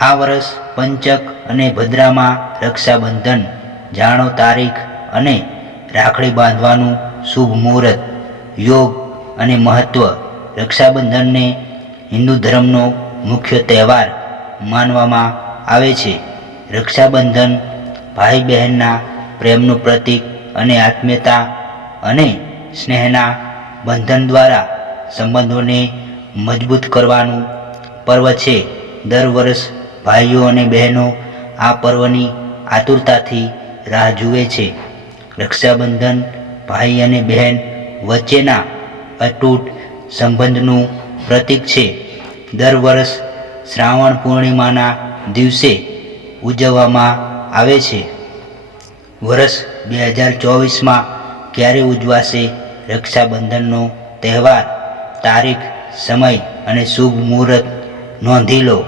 આ વર્ષ પંચક અને ભદ્રામાં રક્ષાબંધન, જાણો તારીખ અને રાખડી બાંધવાનું શુભ મુહૂર્ત, યોગ અને મહત્વ, રક્ષાબંધનને હિન્દુ ધર્મનો મુખ્ય તહેવાર માનવામાં આવે છે. રક્ષાબંધન ભાઈ બહેનના પ્રેમનું પ્રતીક અને આત્મીયતા અને સ્નેહના બંધન દ્વારા સંબંધોને મજબૂત કરવાનું પર્વ છે. દર વર્ષ ભાઈઓ અને બહેનો આ પર્વની આતુરતાથી રાહ જુએ છે. રક્ષાબંધન ભાઈ અને બહેન વચ્ચેના અતૂટ સંબંધનું પ્રતીક છે. દર વર્ષ શ્રાવણ પૂર્ણિમાના દિવસે ઉજવવામાં આવે છે. વર્ષ બે હજાર ચોવીસમાં ક્યારે ઉજવાશે રક્ષાબંધનનો તહેવાર? તારીખ, સમય અને શુભ મુહૂર્ત નોંધી લો.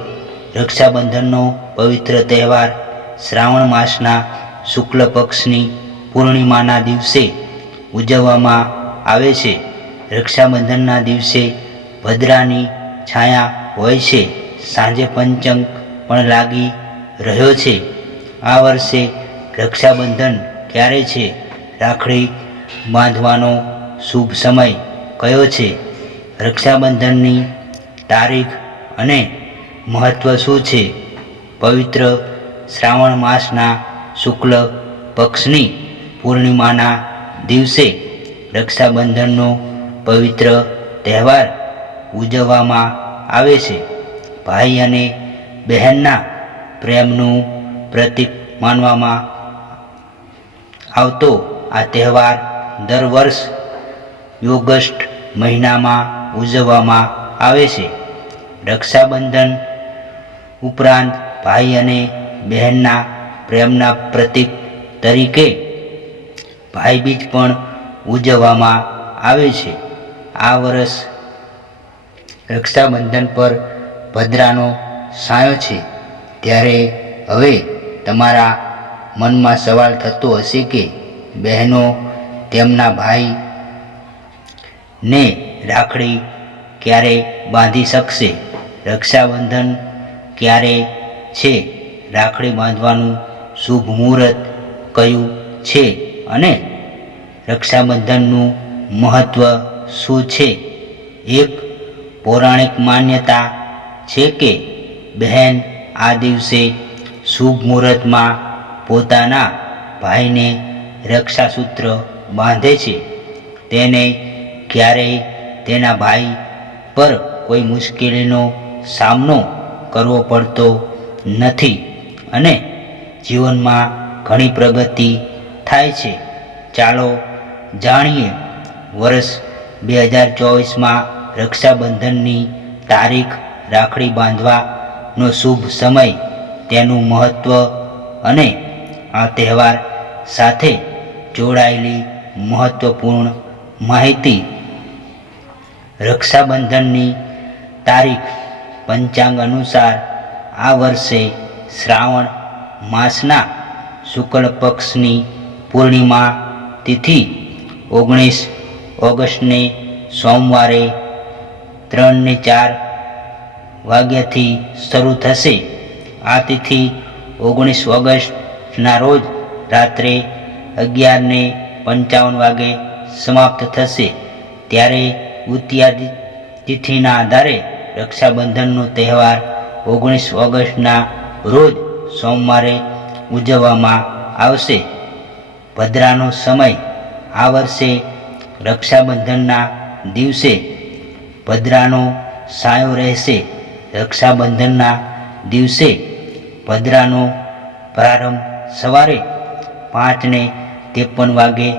રક્ષાબંધનનો પવિત્ર તહેવાર શ્રાવણ માસના શુક્લ પક્ષની પૂર્ણિમાના દિવસે ઉજવવામાં આવે છે. રક્ષાબંધનના દિવસે ભદ્રાની છાયા હોય છે. સાંજે પંચંગ પણ લાગી રહ્યો છે. આ વર્ષે રક્ષાબંધન ક્યારે છે? રાખડી બાંધવાનો શુભ સમય કયો છે? રક્ષાબંધનની તારીખ અને મહત્ત્વ શું છે? પવિત્ર શ્રાવણ માસના શુક્લ પક્ષની પૂર્ણિમાના દિવસે રક્ષાબંધનનો પવિત્ર તહેવાર ઉજવવામાં આવે છે. ભાઈ અને બહેનના પ્રેમનું પ્રતીક માનવામાં આવતો આ તહેવાર દર વર્ષ ઓગસ્ટ મહિનામાં ઉજવવામાં આવે છે. રક્ષાબંધન ઉપરાંત ભાઈ અને બહેનના પ્રેમના પ્રતીક તરીકે ભાઈબીજ પણ ઉજવવામાં આવે છે. આ વર્ષ રક્ષાબંધન પર ભદ્રાનો સાયો છે. ત્યારે હવે તમારા મનમાં સવાલ થતો હશે કે બહેનો તેમના ભાઈ ને રાખડી ક્યારે બાંધી શકશે? રક્ષાબંધન ક્યારે છે? રાખડી બાંધવાનું શુભ મુહૂર્ત કયું છે? અને રક્ષાબંધનનું મહત્ત્વ શું છે? એક પૌરાણિક માન્યતા છે કે બહેન આ દિવસે શુભ મુહૂર્તમાં પોતાના ભાઈને રક્ષાસૂત્ર બાંધે છે. તેને ક્યારેય તેના ભાઈ પર કોઈ મુશ્કેલીનો સામનો કરવો પડતો નથી અને જીવનમાં ઘણી પ્રગતિ થાય છે. ચાલો જાણીએ, વર્ષ બે હજાર ચોવીસમાં રક્ષાબંધનની તારીખ રાખડી બાંધવાનો શુભ સમય તેનું મહત્ત્વ અને આ તહેવાર સાથે જોડાયેલી મહત્ત્વપૂર્ણ માહિતી. રક્ષાબંધનની તારીખ પંચાંગ અનુસાર આ વર્ષે શ્રાવણ માસના શુક્લ પક્ષની પૂર્ણિમા તિથિ ઓગણીસ ઓગસ્ટને સોમવારે ત્રણને ચાર વાગ્યાથી શરૂ થશે. આ તિથિ ઓગણીસ ઓગસ્ટના રોજ રાત્રે અગિયારને પંચાવન વાગે સમાપ્ત થશે. ત્યારે ઉત્યાદિ તિથિના આધારે રક્ષાબંધનનો તહેવાર ઓગણીસ ઓગસ્ટના રોજ સોમવારે ઉજવવામાં આવશે. ભદ્રાનો સમય આ વર્ષે રક્ષાબંધનના દિવસે ભદ્રાનો સાયો રહેશે. રક્ષાબંધનના દિવસે ભદ્રાનો પ્રારંભ સવારે પાંચને ત્રેપન વાગે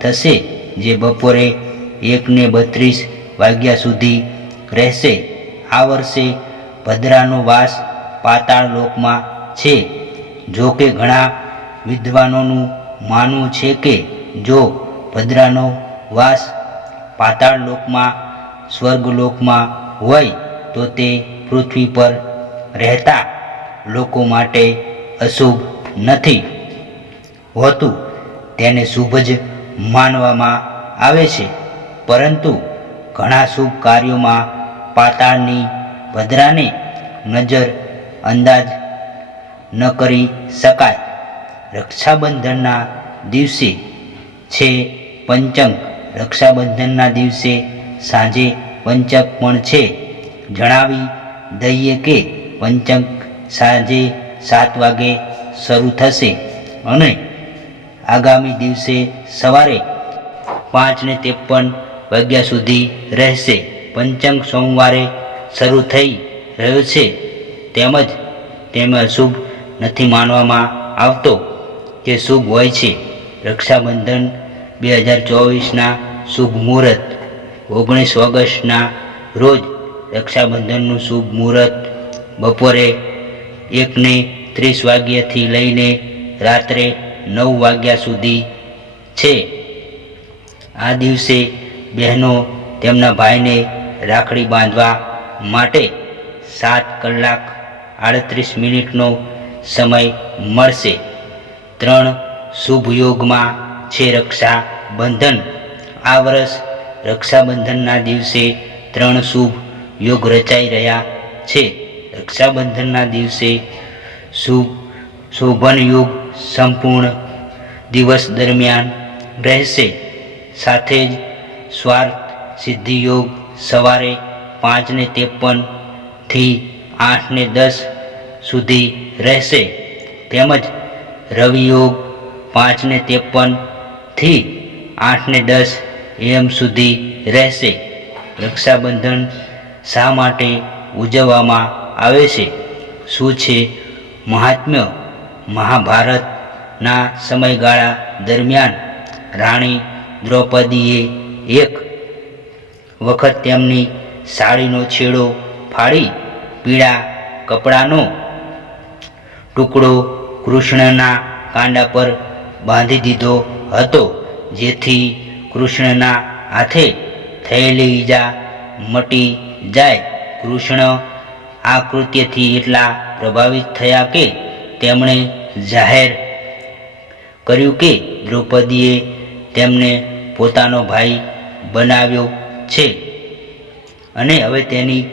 થશે, જે બપોરે એકને બત્રીસ વાગ્યા સુધી રહેશે. આ વર્ષે ભદ્રાનો વાસ પાતાળ લોકમાં છે. જો કે ઘણા વિદ્વાનોનું માનવું છે કે જો ભદ્રાનો વાસ પાતાળ લોકમાં, સ્વર્ગલોકમાં હોય, તો તે પૃથ્વી પર રહેતા લોકો માટે અશુભ નથી હોતું. તેને શુભ જ માનવામાં આવે છે. પરંતુ ઘણા શુભ કાર્યોમાં પાતાળની ભદ્રાને નજર અંદાજ ન કરી શકાય. રક્ષાબંધનના દિવસે છે પંચંગ રક્ષાબંધનના દિવસે સાંજે પંચક પણ છે. જણાવી દઈએ કે પંચક સાંજે સાત વાગે શરૂ થશે અને આગામી દિવસે સવારે પાંચને ત્રેપન વાગ્યા સુધી રહેશે. પંચંગ સોમવારે શરૂ થઈ રહ્યો છે. તેમજ તેમાં શુભ નથી માનવામાં આવતો કે શુભ હોય છે. રક્ષાબંધન બે હજાર ચોવીસના શુભ મુહૂર્ત, ઓગણીસ ઓગસ્ટના રોજ રક્ષાબંધનનું શુભ મુહૂર્ત, બપોરે એકને ત્રીસ વાગ્યાથી લઈને રાત્રે નવ વાગ્યા સુધી છે. આ દિવસે બહેનો તેમના ભાઈને રાખડી બાંધવા માટે સાત કલાક આડત્રીસ મિનિટનો સમય મળશે. ત્રણ શુભ યોગમાં છે રક્ષાબંધન. આ વર્ષ રક્ષાબંધનના દિવસે ત્રણ શુભ યોગ રચાઈ રહ્યા છે. રક્ષાબંધનના દિવસે શુભ શોભન યોગ સંપૂર્ણ દિવસ દરમિયાન રહેશે. સાથે જ સ્વાર્થ સિદ્ધિ યોગ સવારે પાંચને ત્રેપનથી આઠને દસ સુધી રહેશે. તેમજ રવિયોગ પાંચને ત્રેપનથી આઠને દસ એમ સુધી રહેશે. રક્ષાબંધન શા માટે ઉજવવામાં આવે છે? શું છે મહાત્મ્ય? મહાભારતના સમયગાળા દરમિયાન રાણી દ્રૌપદીએ એક વખત તેમની સાડીનો છેડો ફાડી, પીળા કપડાનો ટુકડો કૃષ્ણના કાંડા પર બાંધી દીધો હતો, જેથી કૃષ્ણના હાથે થયેલી ઈજા મટી જાય. કૃષ્ણ આ કૃત્યથી એટલા પ્રભાવિત થયા કે તેમણે જાહેર કર્યું કે દ્રૌપદીએ તેમને પોતાનો ભાઈ બનાવ્યો છે. અને હવે તેની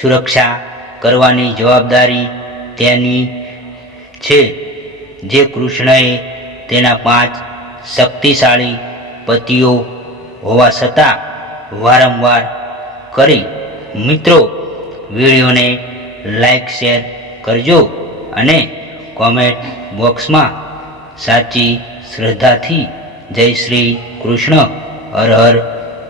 સુરક્ષા કરવાની જવાબદારી તેની છે જે કૃષ્ણએ તેના પાંચ શક્તિશાળી પતિઓ હોવા છતાં વારંવાર કરી. મિત્રો, વિડીયોને લાઈક, શેર કરજો અને કોમેન્ટ બોક્સમાં સાચી શ્રદ્ધાથી જય શ્રી કૃષ્ણ. હર હર